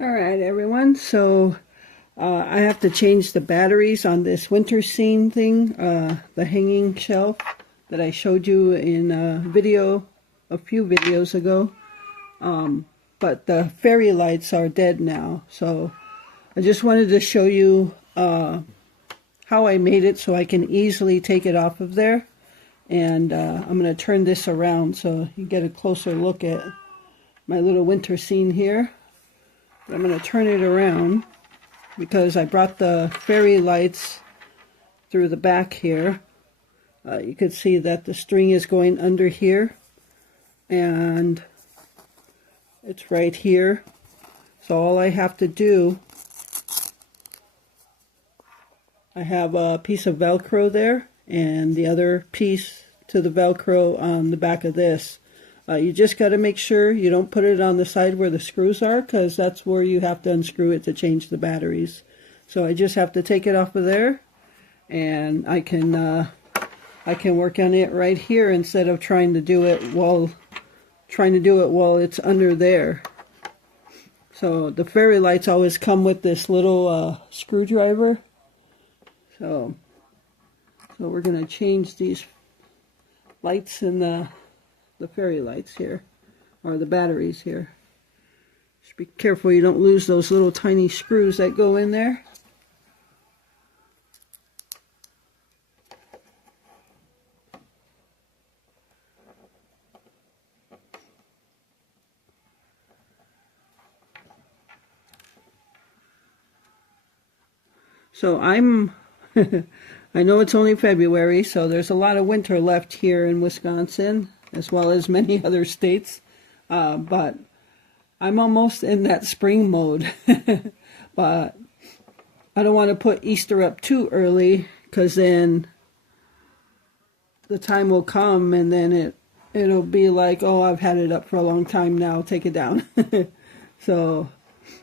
All right, everyone. So I have to change the batteries on this winter scene thing, the hanging shelf that I showed you in a video a few videos ago. But the fairy lights are dead now. So I just wanted to show you how I made it so I can easily take it off of there. And I'm going to turn this around so you get a closer look at my little winter scene here. I'm going to turn it around because I brought the fairy lights through the back here. You can see that the string is going under here and it's right here. So all I have to do, I have a piece of Velcro there and the other piece to the Velcro on the back of this. You just got to make sure you don't put it on the side where the screws are, because that's where you have to unscrew it to change the batteries. So I just have to take it off of there, and I can work on it right here instead of trying to do it while it's under there. So the fairy lights always come with this little screwdriver. So we're going to change these lights in the fairy lights here, or the batteries here. Just be careful you don't lose those little tiny screws that go in there. So I know it's only February, so there's a lot of winter left here in Wisconsin, as well as many other states, but I'm almost in that spring mode. But I don't want to put Easter up too early, because then the time will come and then it'll be like, oh, I've had it up for a long time now, take it down. So,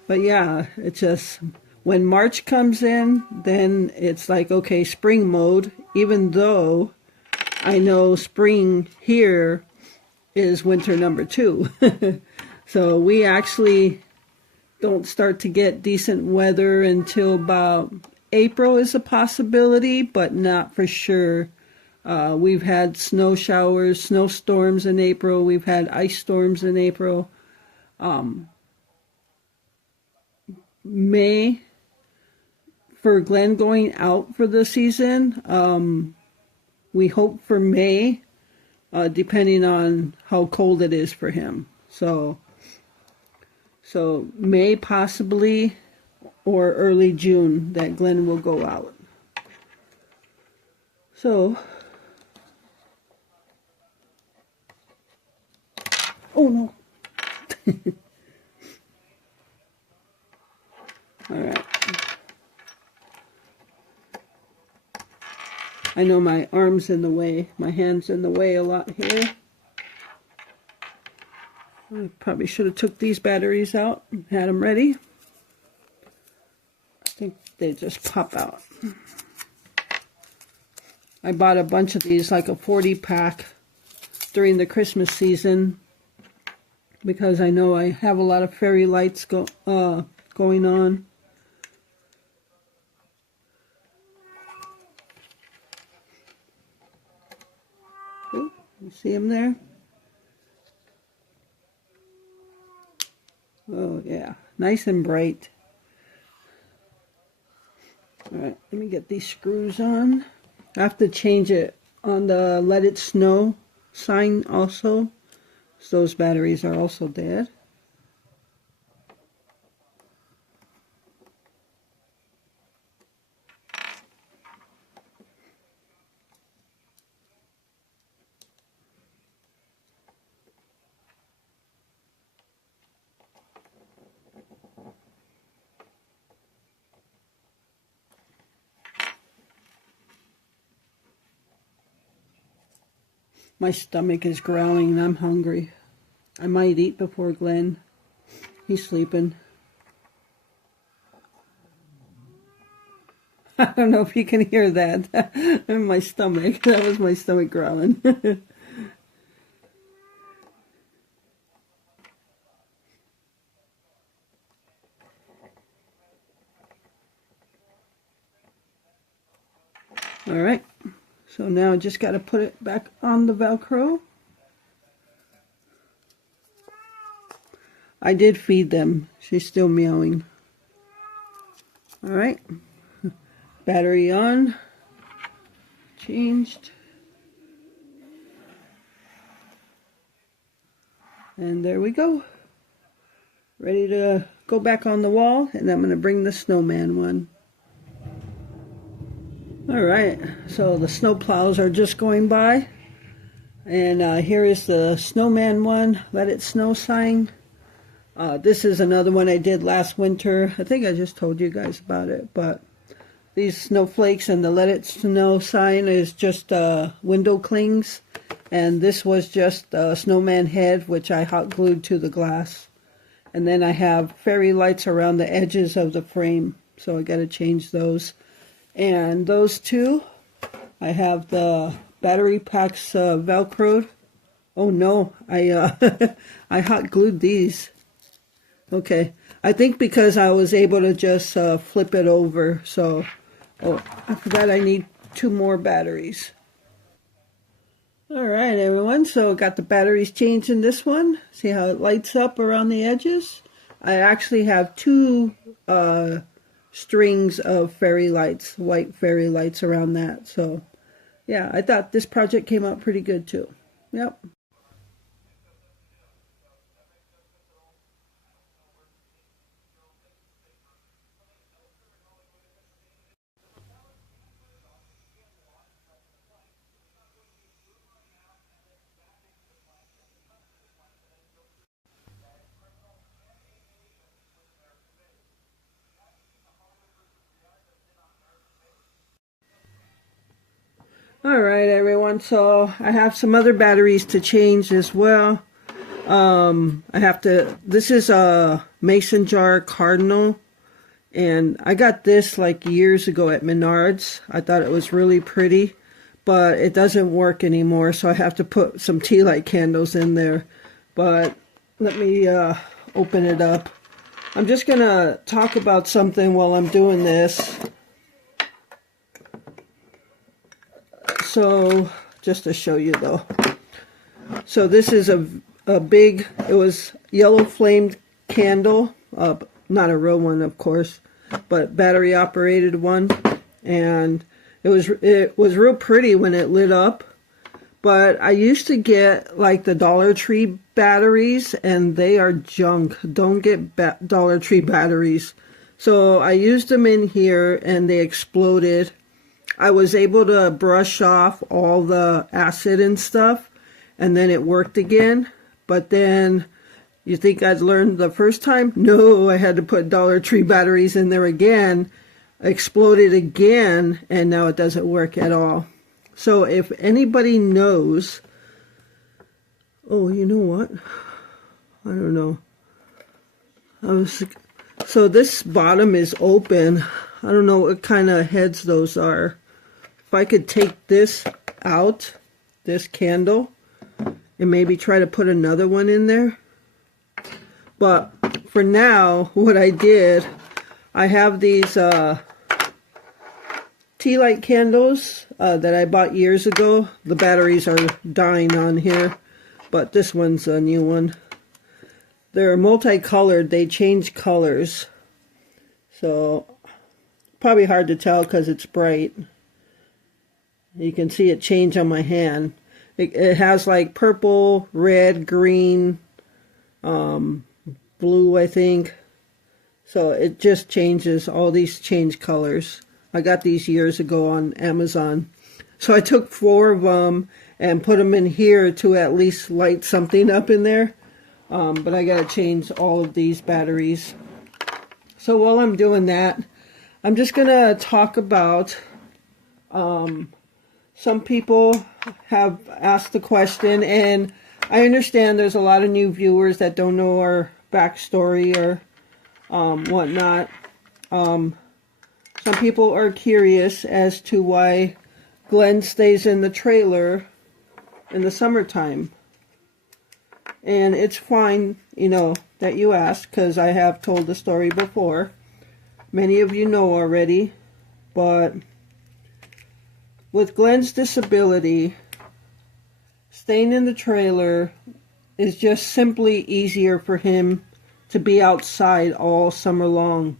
but yeah, it's just when March comes in, then it's like, okay, spring mode, even though I know spring here is winter number 2. So we actually don't start to get decent weather until about April is a possibility, but not for sure. We've had snow showers, snowstorms in April. We've had ice storms in April. May, for Glenn going out for the season, we hope for May, depending on how cold it is for him. So May possibly, or early June, that Glenn will go out. So, oh no. All right. I know my arm's in the way, my hand's in the way a lot here. I probably should have took these batteries out and had them ready. I think they just pop out. I bought a bunch of these, like a 40 pack during the Christmas season, because I know I have a lot of fairy lights going on. Oh, you see them there? Oh yeah, nice and bright. All right, let me get these screws on. I have to change it on the Let It Snow sign also. So those batteries are also dead. My stomach is growling and I'm hungry. I might eat before Glenn. He's sleeping. I don't know if you can hear that. In my stomach. That was my stomach growling. All right, so now I just got to put it back on the Velcro. I did feed them. She's still meowing. All right, battery on, changed. And there we go. Ready to go back on the wall, and I'm going to bring the snowman one. Alright, so the snow plows are just going by, and here is the snowman one, let it snow sign. This is another one I did last winter. I think I just told you guys about it, but these snowflakes and the let it snow sign is just window clings, and this was just a snowman head, which I hot glued to the glass. And then I have fairy lights around the edges of the frame, so I got to change those. And those two, I have the battery packs velcroed. Oh no, I I hot glued these. Okay, I think because I was able to just flip it over. So, oh, I forgot I need 2 more batteries. All right, everyone. So got the batteries changed in this one. See how it lights up around the edges? I actually have 2 strings of fairy lights, white fairy lights around that. So yeah, I thought this project came out pretty good too. Yep. All right, everyone. So I have some other batteries to change as well. I have to, this is a mason jar cardinal, and I got this like years ago at Menards. I thought it was really pretty, but it doesn't work anymore, so I have to put some tea light candles in there. But let me open it up. I'm just gonna talk about something while I'm doing this. So just to show you though, so this is a big, it was yellow flamed candle, not a real one of course, but battery operated one, and it was real pretty when it lit up. But I used to get like the Dollar Tree batteries, and they are junk. Don't get Dollar Tree batteries. So I used them in here and they exploded. I was able to brush off all the acid and stuff, and then it worked again. But then, you think I'd learned the first time? No, I had to put Dollar Tree batteries in there again, exploded again, and now it doesn't work at all. So if anybody knows, oh, you know what? I don't know. So this bottom is open. I don't know what kind of heads those are. If I could take this out, this candle, and maybe try to put another one in there. But for now, what I did, I have these tea light candles that I bought years ago. The batteries are dying on here, but this one's a new one. They're multicolored, they change colors. So, probably hard to tell because it's bright. You can see it change on my hand. It has like purple, red, green, blue, I think. So it just changes, all these change colors. I got these years ago on Amazon. So I took 4 of them and put them in here to at least light something up in there. But I got to change all of these batteries. So while I'm doing that, I'm just going to talk about, some people have asked the question, and I understand there's a lot of new viewers that don't know our backstory or whatnot. Some people are curious as to why Glenn stays in the trailer in the summertime. And it's fine, you know, that you ask, because I have told the story before. Many of you know already, but with Glenn's disability, staying in the trailer is just simply easier for him to be outside all summer long.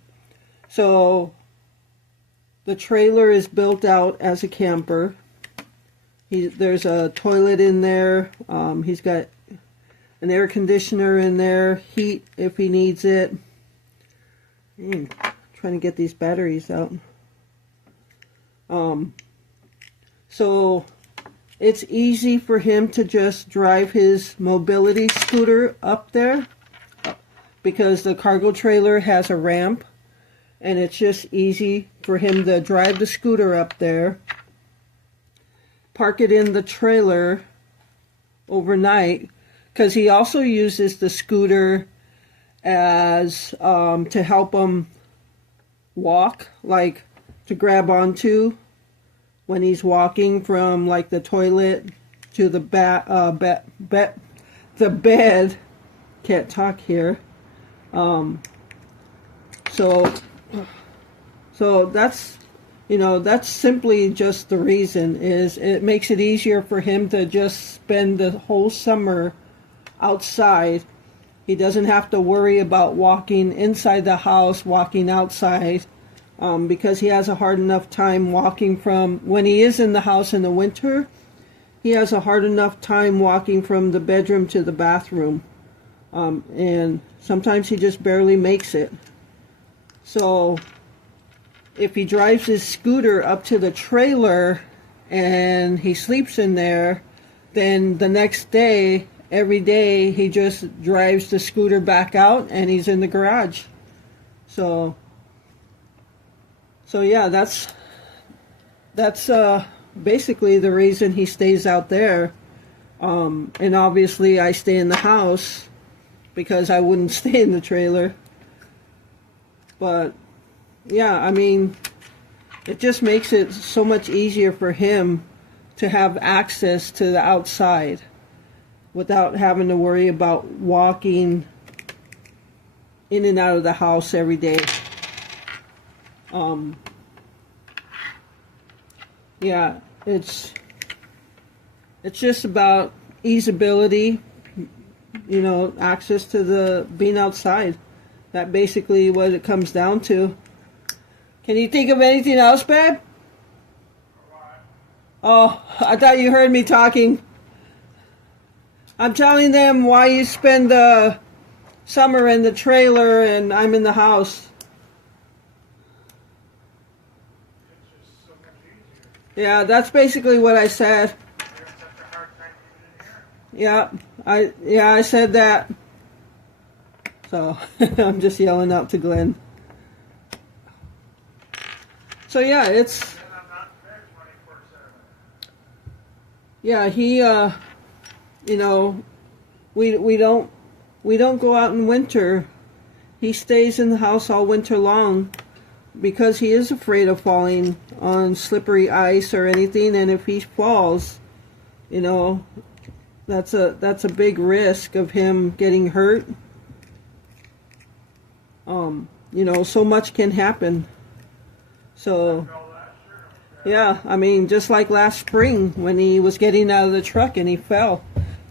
So the trailer is built out as a camper. There's a toilet in there. He's got an air conditioner in there, heat if he needs it. Trying to get these batteries out. So it's easy for him to just drive his mobility scooter up there because the cargo trailer has a ramp, and it's just easy for him to drive the scooter up there, park it in the trailer overnight, because he also uses the scooter as to help him walk, like to grab onto when he's walking from like the toilet to the the bed. Can't talk here. So that's, that's simply just the reason, is it makes it easier for him to just spend the whole summer outside. He doesn't have to worry about walking inside the house, walking outside, because he has a hard enough time walking from, when he is in the house in the winter, he has a hard enough time walking from the bedroom to the bathroom. And sometimes he just barely makes it. So if he drives his scooter up to the trailer and he sleeps in there, then the next day, every day, he just drives the scooter back out and he's in the garage. So yeah, that's basically the reason he stays out there. And obviously I stay in the house because I wouldn't stay in the trailer. But yeah, I mean, it just makes it so much easier for him to have access to the outside without having to worry about walking in and out of the house every day. Yeah, it's just about easeability, access to the being outside. That basically what it comes down to. Can you think of anything else, babe? Oh, I thought you heard me talking. I'm telling them why you spend the summer in the trailer and I'm in the house. Yeah, that's basically what I said. Yeah, I said that. So I'm just yelling out to Glenn. So yeah, he we don't go out in winter. He stays in the house all winter long because he is afraid of falling on slippery ice or anything, and if he falls, that's a big risk of him getting hurt. So much can happen. So yeah, I mean, just like last spring when he was getting out of the truck and he fell.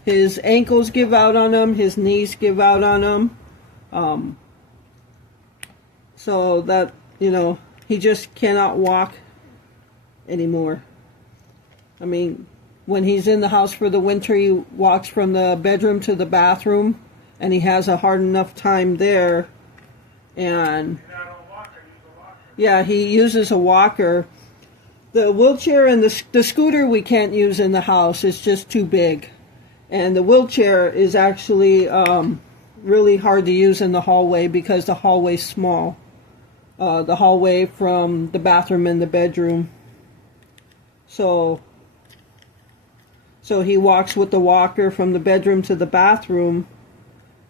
His ankles give out on him, his knees give out on him. So that, he just cannot walk anymore. I mean, when he's in the house for the winter, he walks from the bedroom to the bathroom, and he has a hard enough time there. And yeah, he uses a walker. The wheelchair and the scooter we can't use in the house. It's just too big. And the wheelchair is actually really hard to use in the hallway because the hallway's small. The hallway from the bathroom and the bedroom. So he walks with the walker from the bedroom to the bathroom.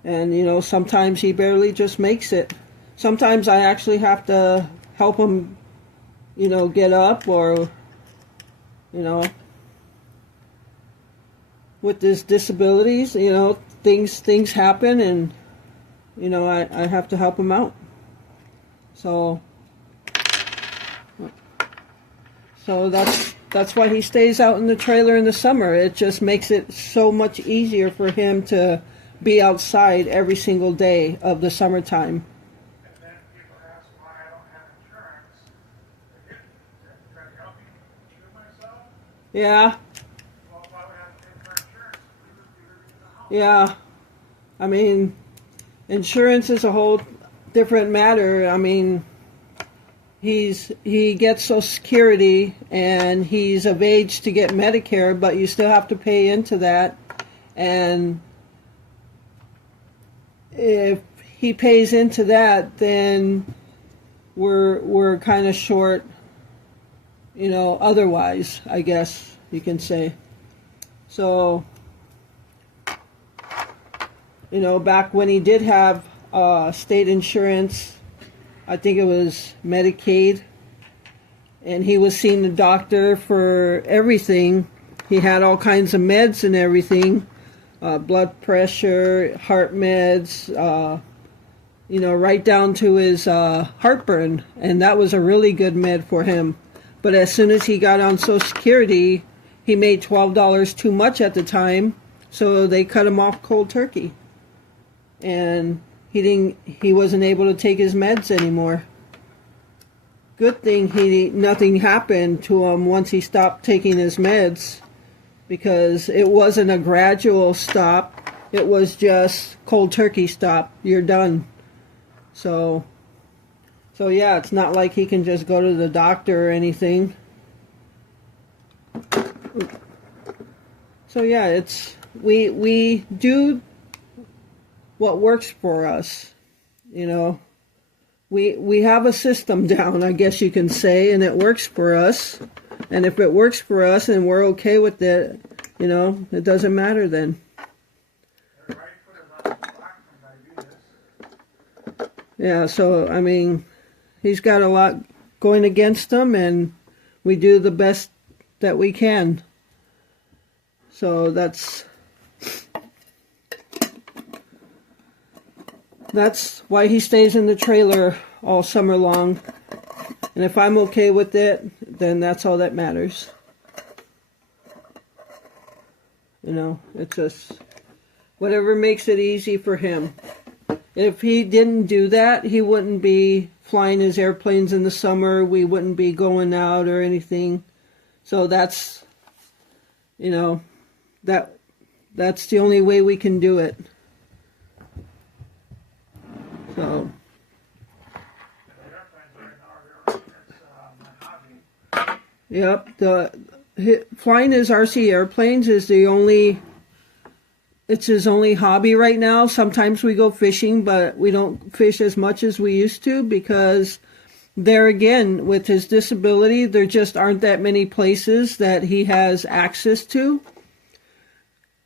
And, sometimes he barely just makes it. Sometimes I actually have to help him, get up, or, with his disabilities, things happen, and, I have to help him out. So That's why he stays out in the trailer in the summer. It just makes it so much easier for him to be outside every single day of the summertime. And then people ask why I don't have insurance. They try to help me insure myself. Yeah, Well, if I would have to pay for insurance, we would be living in the house. yeah. I mean, insurance is a whole different matter. I mean, he gets Social Security and he's of age to get Medicare, but you still have to pay into that. And if he pays into that, then we're kind of short, otherwise, I guess you can say. So, back when he did have state insurance, I think it was Medicaid, and he was seeing the doctor for everything. He had all kinds of meds and everything, blood pressure, heart meds, right down to his heartburn, and that was a really good med for him. But as soon as he got on Social Security, he made $12 too much at the time, so they cut him off cold turkey. And he wasn't able to take his meds anymore. Good thing nothing happened to him once he stopped taking his meds, because it wasn't a gradual stop. It was just cold turkey stop. You're done. So yeah, it's not like he can just go to the doctor or anything. So yeah, we do what works for us, We have a system down, I guess you can say, and it works for us. And if it works for us and we're okay with it, it doesn't matter then. Yeah, so, I mean, he's got a lot going against him, and we do the best that we can. So that's why he stays in the trailer all summer long. And if I'm okay with it, then that's all that matters. It's just whatever makes it easy for him. If he didn't do that, he wouldn't be flying his airplanes in the summer. We wouldn't be going out or anything. So that's the only way we can do it. So, yep, flying his RC airplanes is it's his only hobby right now. Sometimes we go fishing, but we don't fish as much as we used to, because there again, with his disability, there just aren't that many places that he has access to.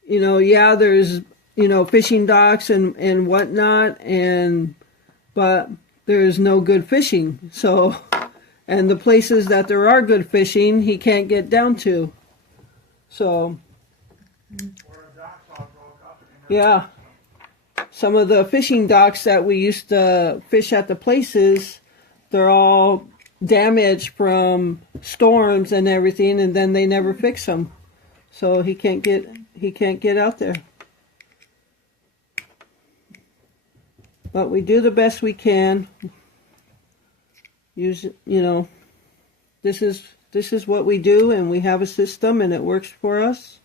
Yeah, there's, fishing docks and whatnot, but there's no good fishing. So, and the places that there are good fishing, he can't get down to. So, yeah, some of the fishing docks that we used to fish at the places, they're all damaged from storms and everything, and then they never fix them. So he can't get out there. But we do the best we can. This is what we do, and we have a system, and it works for us.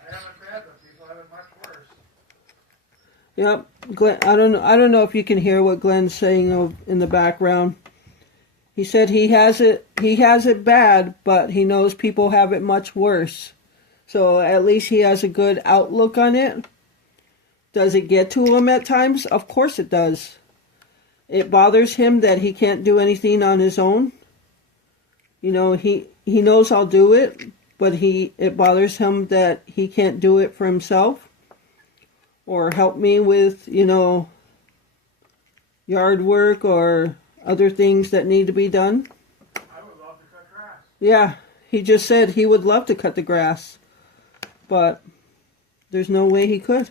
I haven't had, but people have it much worse. Yep, Glenn. I don't know if you can hear what Glenn's saying in the background. He said he has it bad, but he knows people have it much worse. So at least he has a good outlook on it. Does it get to him at times? Of course it does. It bothers him that he can't do anything on his own. He knows I'll do it, but it bothers him that he can't do it for himself or help me with, yard work or other things that need to be done. I would love to cut grass. Yeah, he just said he would love to cut the grass, but there's no way he could.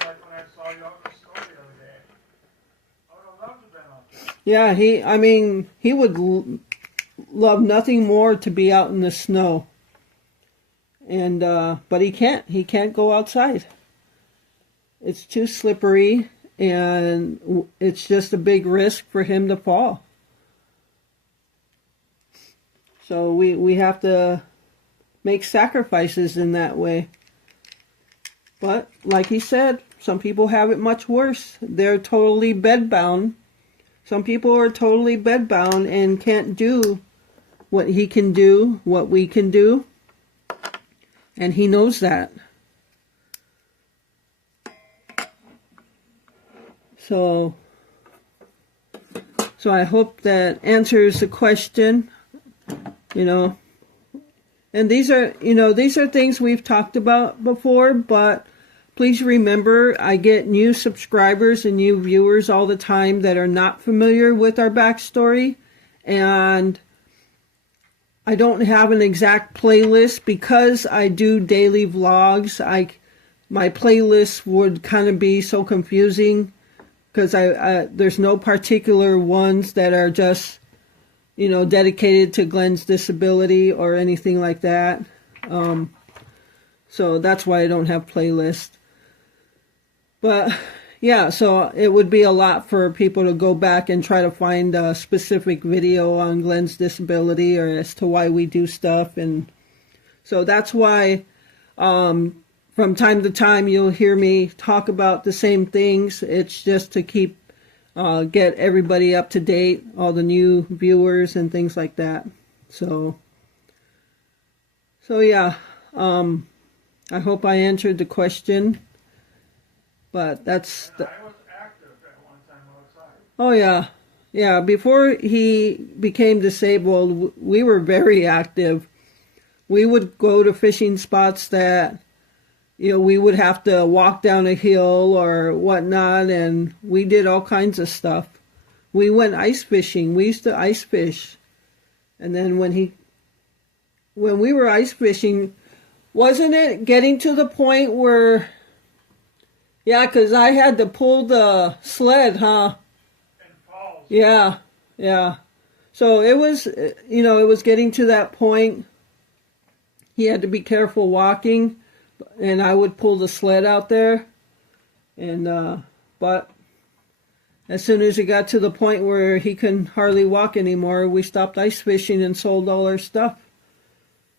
Like when I saw you out in the snow the other day. I would have loved to have been out there. Yeah, I mean, he would love nothing more to be out in the snow. And, but he can't go outside. It's too slippery and it's just a big risk for him to fall. So we have to make sacrifices in that way. But like he said, some people have it much worse. They're totally bedbound. Some people are totally bedbound and can't do what he can do, what we can do. And he knows that. So I hope that answers the question, you know. And these are things we've talked about before, but please remember, I get new subscribers and new viewers all the time that are not familiar with our backstory. And I don't have an exact playlist because I do daily vlogs. My playlist would kind of be so confusing because there's no particular ones that are just, dedicated to Glenn's disability or anything like that. So that's why I don't have playlists. But yeah, so it would be a lot for people to go back and try to find a specific video on Glenn's disability or as to why we do stuff. And so that's why from time to time you'll hear me talk about the same things. It's just to get everybody up to date, all the new viewers and things like that. So yeah, I hope I answered the question. But that's I was active at one time outside. Oh yeah. Before he became disabled, we were very active. We would go to fishing spots that, we would have to walk down a hill or whatnot, and we did all kinds of stuff. We went ice fishing. We used to ice fish. And then when we were ice fishing, wasn't it getting to the point where, yeah, 'cause I had to pull the sled, huh? And falls. Yeah. So it was, it was getting to that point. He had to be careful walking, and I would pull the sled out there. And, but as soon as it got to the point where he couldn't hardly walk anymore, we stopped ice fishing and sold all our stuff.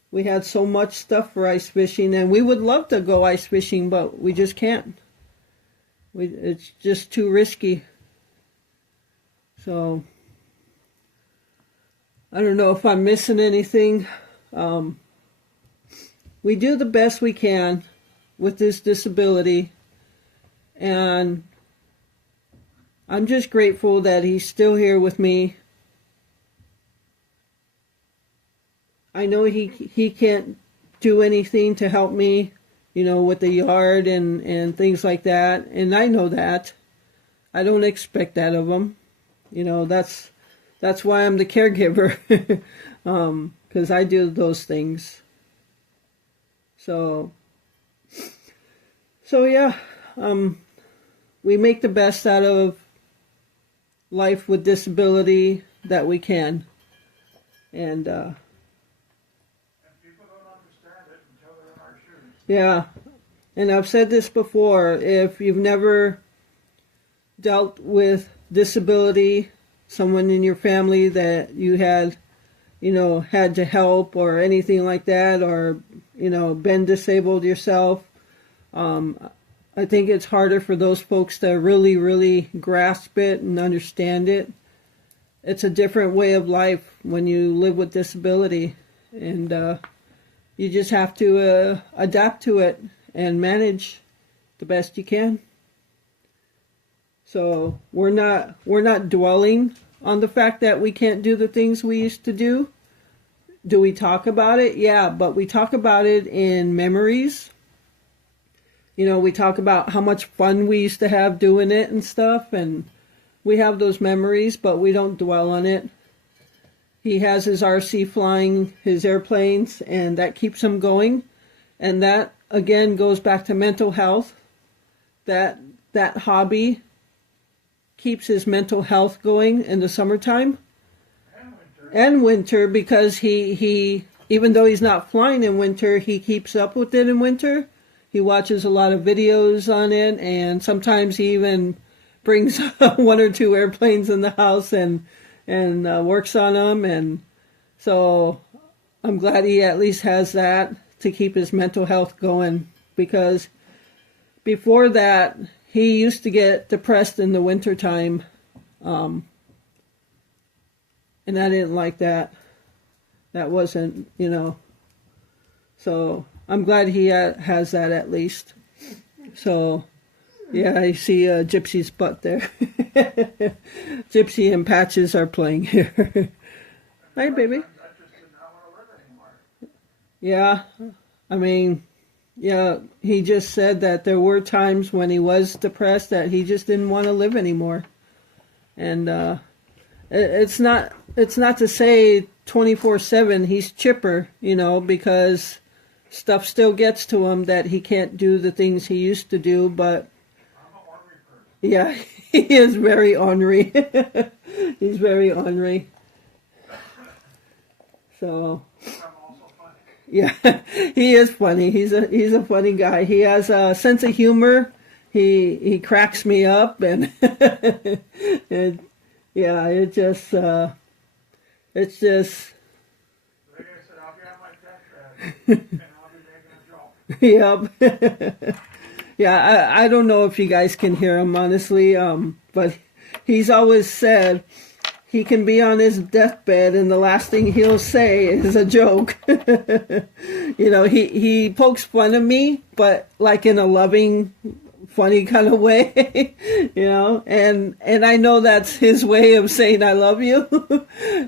We had so much stuff for ice fishing, and we would love to go ice fishing, but we just can't. It's just too risky. So I don't know if I'm missing anything. We do the best we can with this disability, and I'm just grateful that he's still here with me. I know he can't do anything to help me, with the yard and things like that. And I know that. I don't expect that of him. That's why I'm the caregiver. 'Cause I do those things. So yeah, we make the best out of life with disability that we can. And, people don't understand it until they're in our shoes. yeah, and I've said this before, if you've never dealt with disability, someone in your family that you had to help or anything like that, or, been disabled yourself, I think it's harder for those folks to really, really grasp it and understand it. It's a different way of life when you live with disability, and you just have to adapt to it and manage the best you can. So we're not dwelling on the fact that we can't do the things we used to do. Do we talk about it? Yeah, but we talk about it in memories. We talk about how much fun we used to have doing it and stuff, and we have those memories, but we don't dwell on it. He has his RC flying his airplanes, and that keeps him going. And that, again, goes back to mental health. That hobby keeps his mental health going in the summertime And winter. and winter, because he even though he's not flying in winter, he keeps up with it in winter. He watches a lot of videos on it, and sometimes he even brings one or two airplanes in the house and works on them. And so I'm glad he at least has that to keep his mental health going, because before that he used to get depressed in the wintertime, and I didn't like that. That wasn't, so I'm glad he has that at least. So, yeah, I see Gypsy's butt there. Gypsy and Patches are playing here. Hi, baby. I just did not want to live anymore. Yeah, I mean, yeah, he just said that there were times when he was depressed that he just didn't want to live anymore. And it's not to say 24/7 he's chipper, because stuff still gets to him that he can't do the things he used to do, but I'm an ornery person. yeah, he is very ornery. He's very ornery. So I'm also funny. yeah, he is funny. He's a funny guy. He has a sense of humor. He cracks me up, and and yeah, it's just Like I said, I'll be on my deathbed and I'll be making a joke. yep. Yeah, I don't know if you guys can hear him, honestly, but he's always said he can be on his deathbed and the last thing he'll say is a joke. He pokes fun of me, but like in a loving, funny kind of way, and I know that's his way of saying I love you.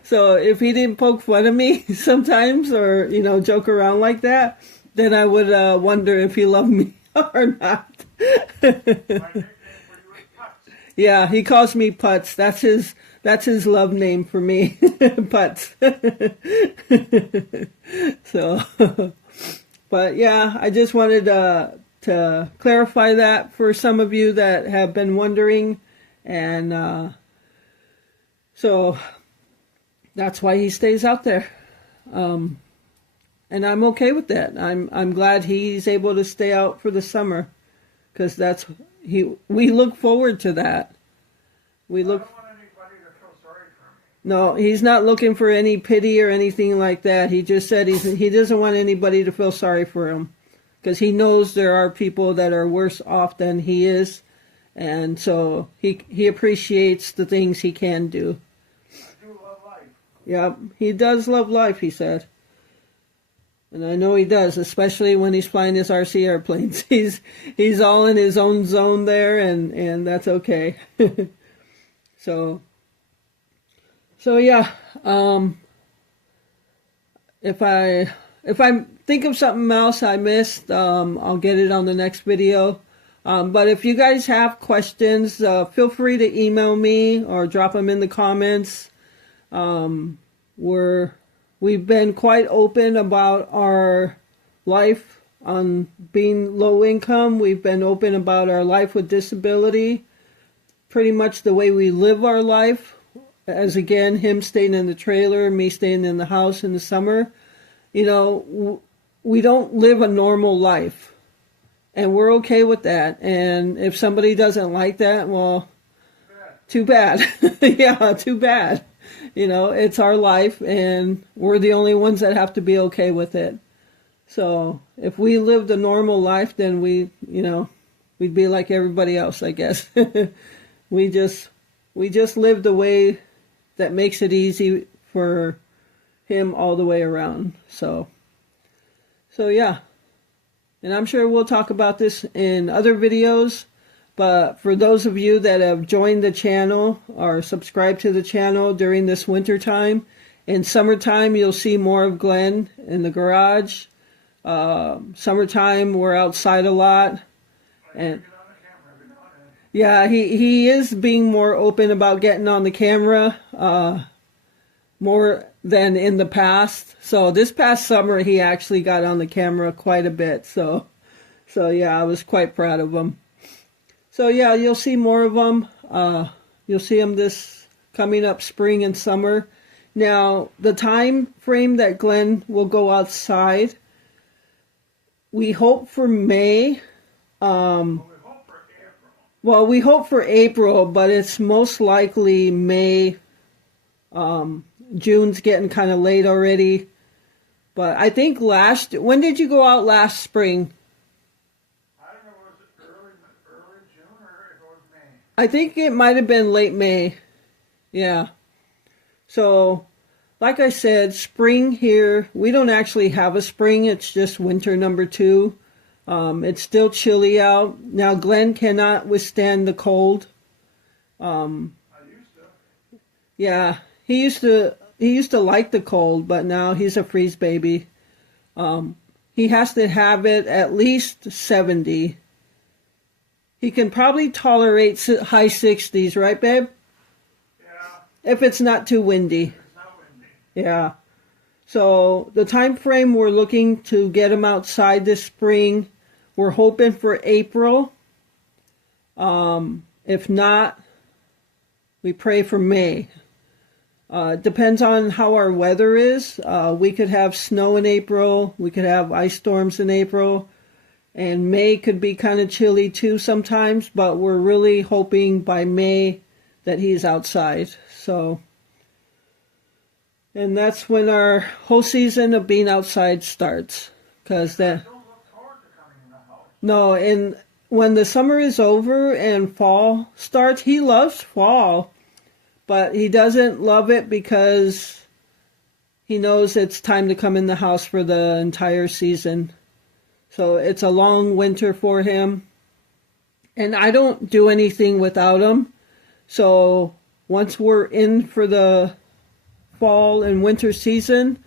So if he didn't poke fun of me sometimes, or joke around like that, then I would wonder if he loved me or not. My nickname for you is Putz. Yeah, he calls me Putz. That's his love name for me, Putz. So, but yeah, I just wanted to clarify that for some of you that have been wondering, and so that's why he stays out there, and I'm okay with that. I'm glad he's able to stay out for the summer, because we look forward to that. We I look. don't want anybody to feel sorry for me. No, he's not looking for any pity or anything like that. He just said he doesn't want anybody to feel sorry for him, because he knows there are people that are worse off than he is, and so he appreciates the things he can do. I do love life. Yep, he does love life, he said. And I know he does, especially when he's flying his RC airplanes. He's all in his own zone there, and that's okay. So yeah, if I think of something else I missed, I'll get it on the next video. But if you guys have questions, feel free to email me or drop them in the comments. We've been quite open about our life on being low income. We've been open about our life with disability, pretty much the way we live our life, as again, him staying in the trailer, me staying in the house in the summer. We don't live a normal life, and we're okay with that. And if somebody doesn't like that, well, too bad. Yeah, too bad. It's our life, and we're the only ones that have to be okay with it. So if we lived a normal life, then we'd be like everybody else, I guess. We just live the way that makes it easy for him all the way around. So yeah. And I'm sure we'll talk about this in other videos. But for those of you that have joined the channel or subscribed to the channel during this winter time, in summertime you'll see more of Glenn in the garage. Summertime we're outside a lot. And Get on the camera every now and then. yeah, he is being more open about getting on the camera, more than in the past. So this past summer he actually got on the camera quite a bit. So yeah, I was quite proud of him. So yeah, you'll see more of them. You'll see them this coming up spring and summer. Now, the time frame that Glenn will go outside, we hope for May. Well, we hope for April, but it's most likely May. June's getting kind of late already. But I think when did you go out last spring? I don't know, was it early June or if it was May? I think it might have been late May. Yeah. So, like I said, spring here, we don't actually have a spring. It's just winter number 2. It's still chilly out. Now, Glenn cannot withstand the cold. I used to. Yeah, he used to like the cold, but now he's a freeze baby. He has to have it at least 70. He can probably tolerate high 60s, right, babe? Yeah. If it's not too windy. It's not windy. Yeah. So the time frame we're looking to get him outside this spring, we're hoping for April. If not, we pray for May. Depends on how our weather is. We could have snow in April. We could have ice storms in April. And May could be kind of chilly too sometimes. But we're really hoping by May that he's outside. So, and that's when our whole season of being outside starts. Because I don't look forward to coming in the house. no, and when the summer is over and fall starts, he loves fall. But he doesn't love it because he knows it's time to come in the house for the entire season. So it's a long winter for him. And I don't do anything without him. So once we're in for the fall and winter season,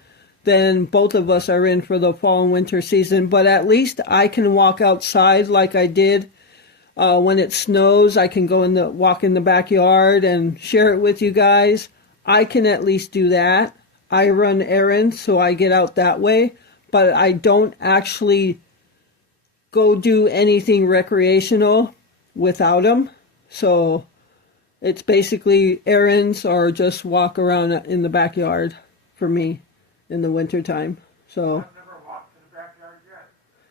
then both of us are in for the fall and winter season. But at least I can walk outside like I did. When it snows, I can go walk in the backyard and share it with you guys. I can at least do that. I run errands, so I get out that way. But I don't actually go do anything recreational without him. So it's basically errands or just walk around in the backyard for me in the wintertime. So I've never walked in the backyard yet.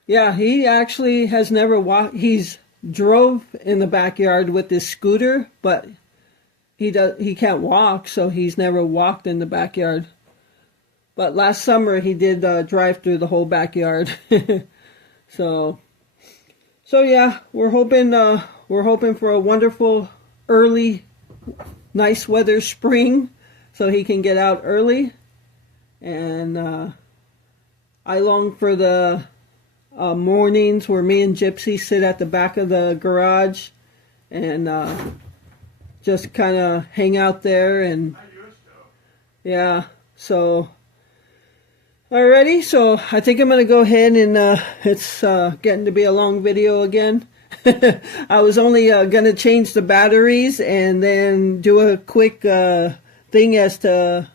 yeah, he actually has never walked. He's drove in the backyard with his scooter, but he can't walk, so he's never walked in the backyard. But last summer he did drive through the whole backyard. so yeah, we're hoping for a wonderful early nice weather spring so he can get out early. And I long for the mornings where me and Gypsy sit at the back of the garage and just kind of hang out there. And I used to. yeah, so alrighty, so I think I'm gonna go ahead and it's getting to be a long video again. I was only gonna change the batteries and then do a quick thing as to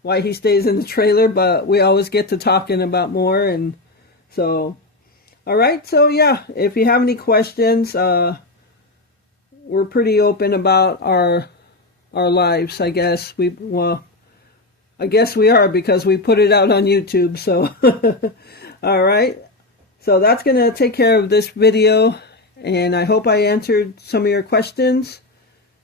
why he stays in the trailer, but we always get to talking about more. And so all right, so yeah, if you have any questions, we're pretty open about our lives, I guess. I guess we are because we put it out on YouTube, so. All right, so that's going to take care of this video, and I hope I answered some of your questions.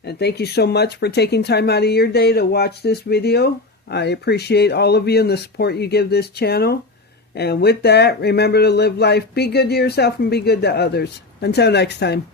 And thank you so much for taking time out of your day to watch this video. I appreciate all of you and the support you give this channel. And with that, remember to live life, be good to yourself, and be good to others. Until next time.